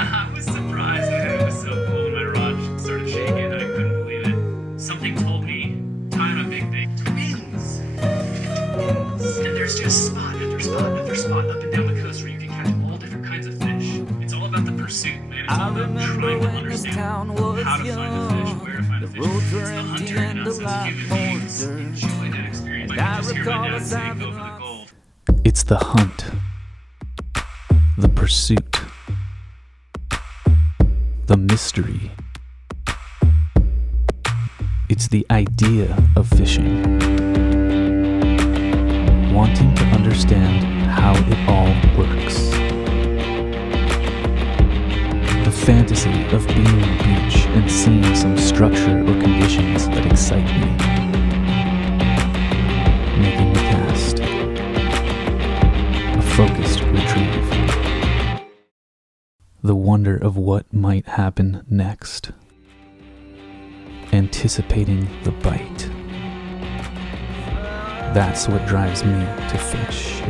I was surprised, man. It was so cool when my rod started shaking. I couldn't believe it. Something told me, time a big bait. Twins! And there's just spot after spot after spot up and down the coast where you can catch all different kinds of fish. It's all about the pursuit, man. It's all about trying to understand how to find a fish, where to find a fish. It's the hunter in us as human beings. Enjoy that experience. I could just hear my dad saying, go for the gold. It's the hunt, the pursuit, the mystery. It's the idea of fishing. Wanting to understand how it all works. The fantasy of being on the beach and seeing some structure or conditions that excite me. Making the cast. A focused retrieve. The wonder of what might happen next. Anticipating the bite. That's what drives me to fish.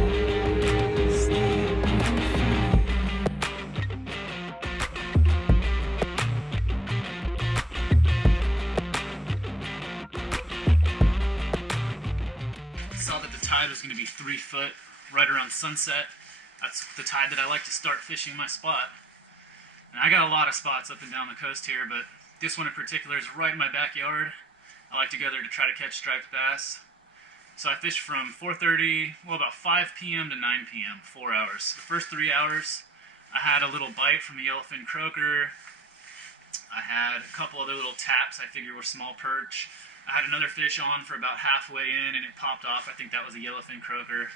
Saw that the tide was going to be 3 foot right around sunset. That's the tide that I like to start fishing my spot. And I got a lot of spots up and down the coast here, but this one in particular is right in my backyard. I like to go there to try to catch striped bass. So I fished from 4:30, well, about 5 p.m. to 9 p.m., 4 hours. The first 3 hours, I had a little bite from a yellowfin croaker. I had a couple other little taps I figured were small perch. I had another fish on for about halfway in, and it popped off. I think that was a yellowfin croaker.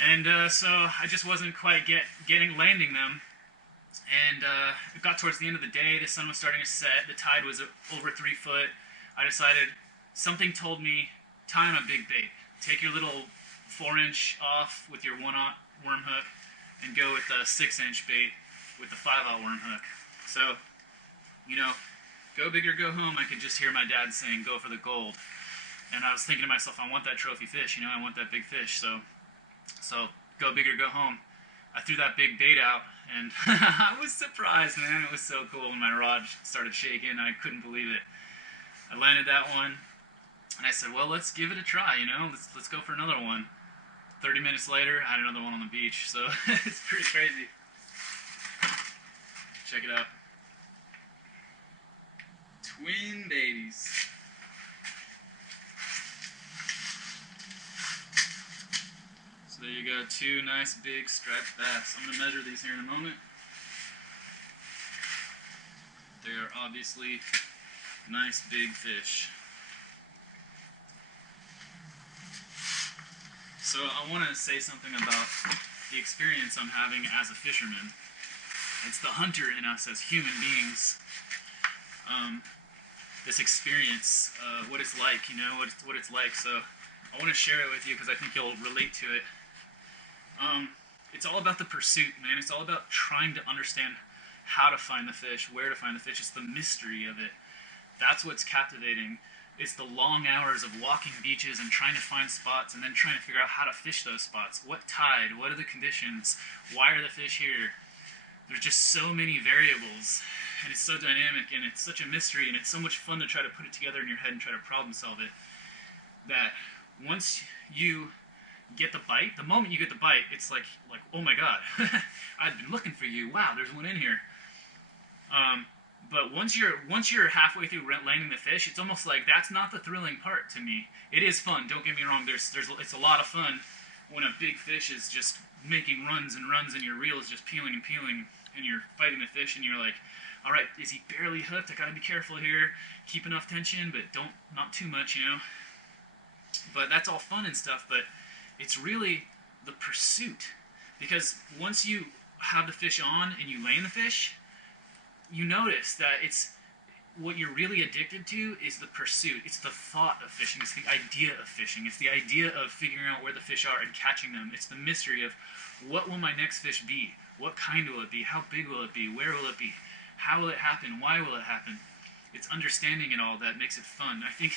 And so I just wasn't quite landing them. And it got towards the end of the day. The sun was starting to set. The tide was over 3 foot. I decided, something told me, time a big bait. Take your little 4-inch off with your 1/0 worm hook and go with a 6-inch bait with the 5/0 worm hook. So, you know, go big or go home. I could just hear my dad saying, go for the gold. And I was thinking to myself, I want that trophy fish, you know, I want that big fish. So go big or go home. I threw that big bait out, and I was surprised, man. It was so cool when my rod started shaking. I couldn't believe it. I landed that one. And I said, well, let's give it a try, you know? Let's go for another one. 30 minutes later, I had another one on the beach, so it's pretty crazy. Check it out. Twin babies. So there you go, 2 nice big striped bass. I'm going to measure these here in a moment. They are obviously nice big fish. So I want to say something about the experience I'm having as a fisherman. It's the hunter in us as human beings. This experience, what it's like, you know, what it's like. So I want to share it with you because I think you'll relate to it. It's all about the pursuit, man. It's all about trying to understand how to find the fish, where to find the fish. It's the mystery of it. That's what's captivating. It's the long hours of walking beaches and trying to find spots and then trying to figure out how to fish those spots. What tide? What are the conditions? Why are the fish here? There's just so many variables, and it's so dynamic, and it's such a mystery, and it's so much fun to try to put it together in your head and try to problem solve it, that once you get the bite, the moment you get the bite, it's like oh my God, I've been looking for you. Wow, there's one in here. But once you're halfway through landing the fish, it's almost like that's not the thrilling part to me. It is fun, don't get me wrong. It's a lot of fun when a big fish is just making runs and runs and your reel is just peeling and peeling and you're fighting the fish and you're like, all right, is he barely hooked? I gotta be careful here. Keep enough tension, but not too much, you know. But that's all fun and stuff, but it's really the pursuit. Because once you have the fish on and you land the fish, you notice that it's what you're really addicted to is the pursuit. It's the thought of fishing. It's the idea of fishing. It's the idea of figuring out where the fish are and catching them. It's the mystery of what will my next fish be? What kind will it be? How big will it be? Where will it be? How will it happen? Why will it happen? It's understanding it all that makes it fun. I think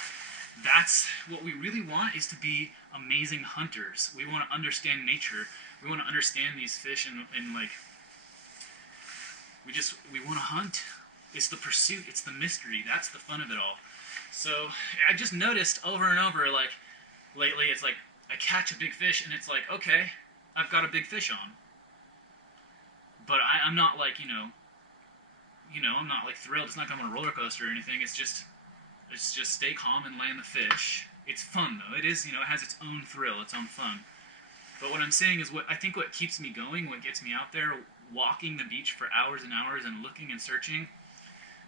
that's what we really want, is to be amazing hunters. We want to understand nature. We want to understand these fish and like we want to hunt. It's the pursuit, it's the mystery, that's the fun of it all. So I just noticed over and over, like, lately, it's like, I catch a big fish, and it's like, okay, I've got a big fish on. But I'm not like, I'm not like thrilled. It's not like I'm on a roller coaster or anything. It's just stay calm and land the fish. It's fun though. It is, it has its own thrill, its own fun. But what I'm saying is what keeps me going, what gets me out there, walking the beach for hours and hours and looking and searching,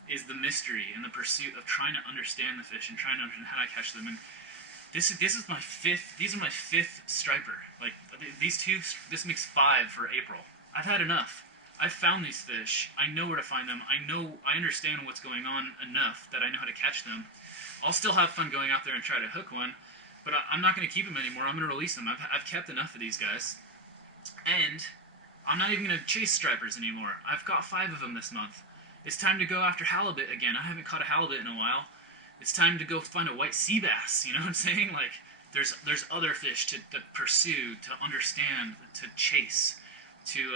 is the mystery and the pursuit of trying to understand the fish and trying to understand how to catch them. And this is my fifth. These are my fifth striper. Like these two. This makes 5 for April. I've had enough. I've found these fish. I know where to find them. I understand what's going on enough that I know how to catch them. I'll still have fun going out there and try to hook one, but I'm not going to keep them anymore. I'm going to release them. I've kept enough of these guys, and I'm not even going to chase stripers anymore. I've got 5 of them this month. It's time to go after halibut again. I haven't caught a halibut in a while. It's time to go find a white sea bass. You know what I'm saying? Like, there's other fish to pursue, to understand, to chase, to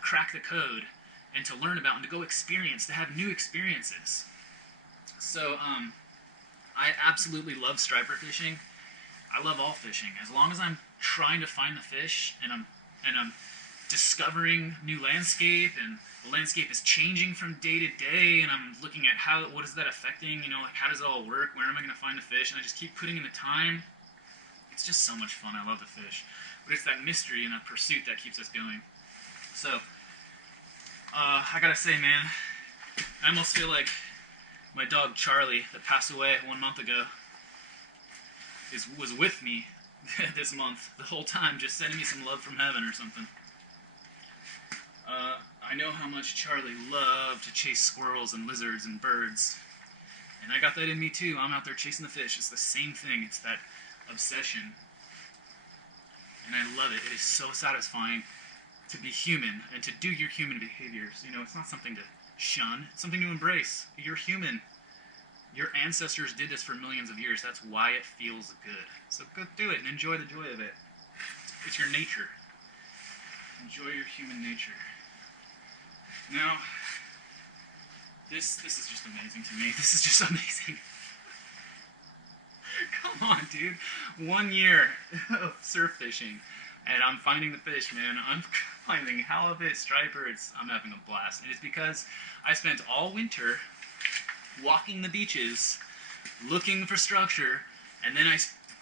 crack the code, and to learn about, and to go experience, to have new experiences. So, I absolutely love striper fishing. I love all fishing. As long as I'm trying to find the fish, and I'm discovering new landscape, and the landscape is changing from day to day, and I'm looking at what is that affecting, like how does it all work, where am I going to find the fish, and I just keep putting in the time. It's just so much fun. I love the fish. But it's that mystery and that pursuit that keeps us going. So, I gotta say, man, I almost feel like my dog Charlie, that passed away 1 month ago, was with me this month the whole time, just sending me some love from heaven or something. I know how much Charlie loved to chase squirrels and lizards and birds, and I got that in me too. I'm out there chasing the fish. It's the same thing. It's that obsession, and I love it. It is so satisfying to be human and to do your human behaviors. It's not something to shun. It's something to embrace. You're human. Your ancestors did this for millions of years. That's why it feels good. So go do it and enjoy the joy of it. It's your nature. Enjoy your human nature. Now, this is just amazing to me. This is just amazing. Come on, dude. 1 year of surf fishing, and I'm finding the fish, man. I'm finding halibut, striper. I'm having a blast. And it's because I spent all winter walking the beaches, looking for structure, and then I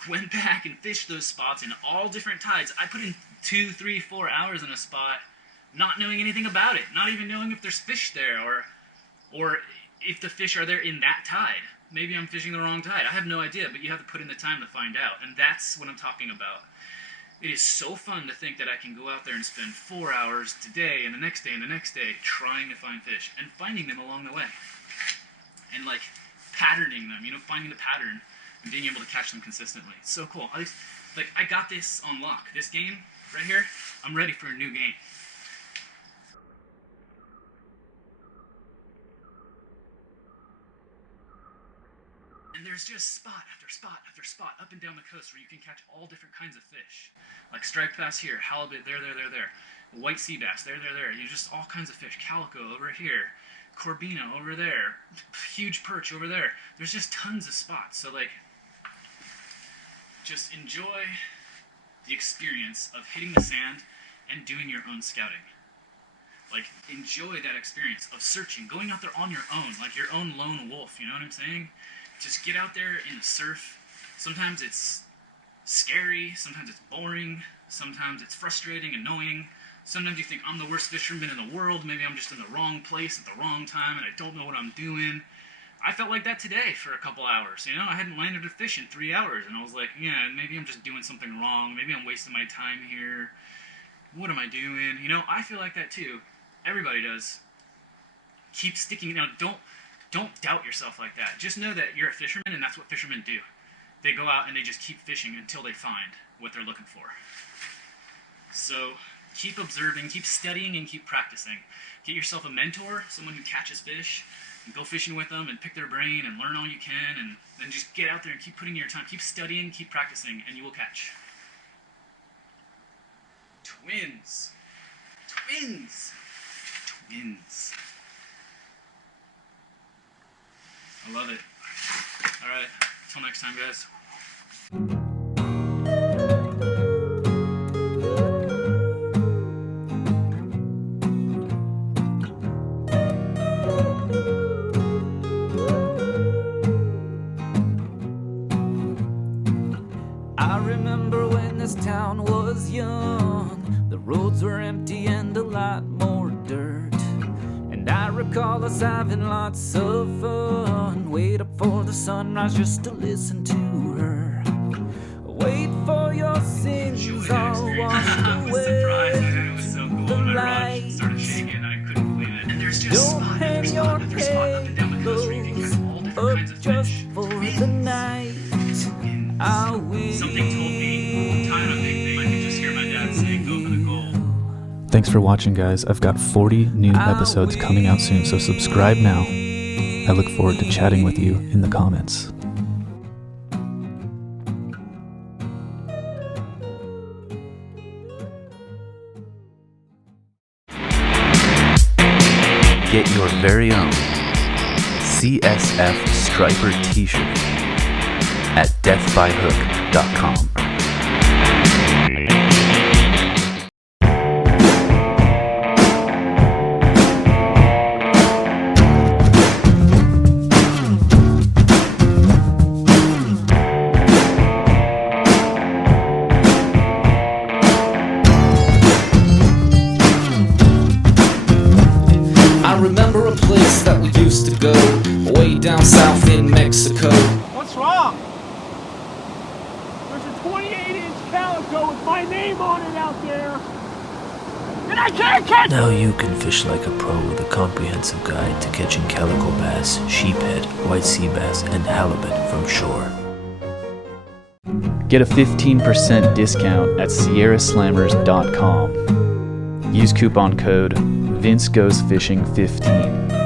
went back and fished those spots in all different tides. I put in 2, 3, 4 hours in a spot, not knowing anything about it, not even knowing if there's fish there, or if the fish are there in that tide. Maybe I'm fishing the wrong tide. I have no idea, but you have to put in the time to find out, and that's what I'm talking about. It is so fun to think that I can go out there and spend 4 hours today and the next day and the next day trying to find fish and finding them along the way. And like patterning them, finding the pattern and being able to catch them consistently. It's so cool. At least, I got this on lock. This game right here, I'm ready for a new game. And there's just spot after spot after spot up and down the coast where you can catch all different kinds of fish. Like striped bass here, halibut there. White sea bass there. Just all kinds of fish. Calico over here. Corbino over there. Huge perch over there. There's just tons of spots. So just enjoy the experience of hitting the sand and doing your own scouting. Enjoy that experience of searching, going out there on your own, like your own lone wolf, you know what I'm saying? Just get out there in the surf. Sometimes it's scary, sometimes it's boring, sometimes it's frustrating, annoying. Sometimes you think, I'm the worst fisherman in the world, maybe I'm just in the wrong place at the wrong time and I don't know what I'm doing. I felt like that today for a couple hours, I hadn't landed a fish in 3 hours, and I was like, yeah, maybe I'm just doing something wrong, maybe I'm wasting my time here. What am I doing? I feel like that too. Everybody does. Keep sticking, don't doubt yourself like that. Just know that you're a fisherman, and that's what fishermen do. They go out and they just keep fishing until they find what they're looking for. So keep observing, keep studying, and keep practicing. Get yourself a mentor, someone who catches fish, and go fishing with them and pick their brain and learn all you can, and then just get out there and keep putting in your time. Keep studying, keep practicing, and you will catch. Twins. begins. I love it. Alright, until next time, guys. I remember when this town was young, the roads were empty and a lot more dirt. And I recall us having lots of fun, wait up for the sunrise just to listen to her. Wait for your sins all washed I was away. surprised, man. It was so cool. The When I light. rushed, started shaking, I couldn't believe it. And there's just Don't spot hang after your spot after spot up and down the coast where you can catch all different up kinds of just fish. for the night. I will. Something told me, time a big thing. I could just hear my dad say, go for the goal. Thanks for watching, guys. I've got 40 new episodes coming out soon, so subscribe now. I look forward to chatting with you in the comments. Get your very own CSF Striper t-shirt at deathbyhook.com. I remember a place that we used to go, way down south in Mexico. What's wrong? There's a 28-inch calico with my name on it out there. And I can't catch it! Now you can fish like a pro with a comprehensive guide to catching calico bass, sheephead, white sea bass, and halibut from shore. Get a 15% discount at sierraslammers.com. Use coupon code VinceGoesFishing15.